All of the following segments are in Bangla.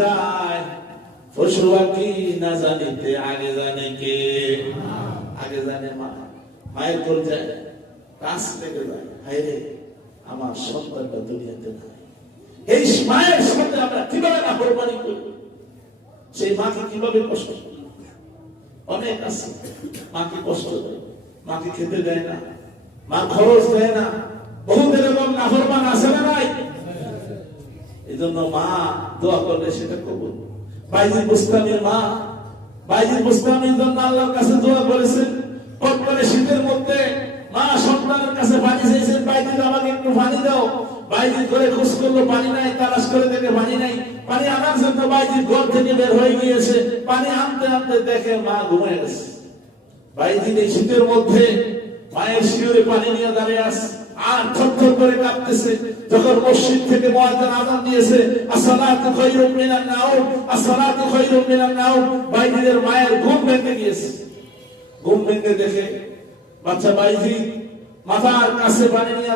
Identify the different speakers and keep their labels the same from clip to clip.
Speaker 1: যায় পশু পাখি না জানিতে আগে জানে কে? আগে জানে মা। মায়ের যায় থেকে যায়। রে, আমার সন্তানটা দুনিয়াতে নাই। এই মায়ের সাথে আমরা কীভাবে না কোরবানি করি? সেই মাকে কীভাবে কষ্ট অনেক আছে। মাকে কষ্ট দেয়, মাকে খেতে দেয় না, মা খরচ দেয় না। বহুত এরকম আছে না নাই? এই জন্য মা দোয়া করলে সেটা কবুল। বাইজিদ বুস্তামের মা, বাইজিদ বুস্তামের জন্য আল্লাহর কাছে দোয়া করেছেন। কটকরে শীতের মধ্যে মা সন্তানের কাছে পানি চাইছেন, বাইজিদ আমাকে একটু পানি দাও। বাইজিদ করে খোঁজ করল, পানি নাই, তালাশ করে দেখে পানি নাই। পানি আনার জন্য বাইজিদ ঘর থেকে বের হয়ে গিয়েছে। পানি আনতে আনতে দেখে মা ঘুমিয়ে গেছে। বাইজিদ এই শীতের মধ্যে মায়ের শিওরে পানি নিয়ে দাঁড়িয়ে আছে। বাইজি নিয়ে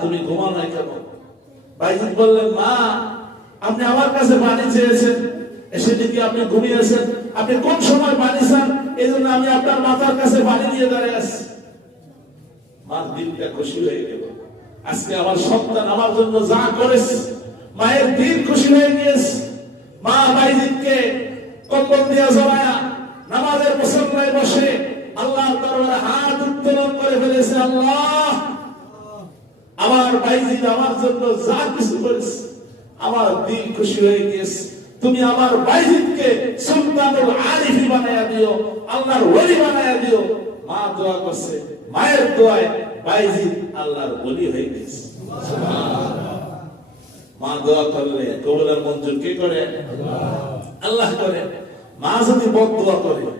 Speaker 1: তুমি ঘুমাও নাই কেন? বাইজিদ বললেন, মা, আপনি আমার কাছে পানি চেয়েছেন। এসে দেখি আপনি ঘুমিয়েছেন। আপনি কোন সময় পানি চান? এই আমি আপনার মাথার কাছে পানি দিয়ে দাঁড়িয়ে আছি। মার দিনটা খুশি হয়ে গেল। আজকে আমার সন্তান আমার জন্য যা করেছে, মায়ের দিন খুশি হয়ে গিয়েছে। মা বাইজিদকে কম্বল দিয়া জমায়া নামাজের মুসল্লায় বসে আল্লাহর দরবারে হাত উত্তোলন করে ফেলেছে, আল্লাহ। আমার বাইজিদ আমার জন্য যা কিছু করেছে, আমার দিন খুশি হয়ে গিয়েছে। তুমি আমার বাইজিদকে সুলতানুল আরিফি বানায়া দিও, আল্লাহর ওলি বানায়া দিও। মা দোয়া করছে, মায়ের দোয়ায় বাইজি আল্লাহর বলি হয়ে গেছে। মা দোয়া করলে কবুলের মঞ্জুর কি করে? আল্লাহ করে। মা যদি বদ দোয়া করে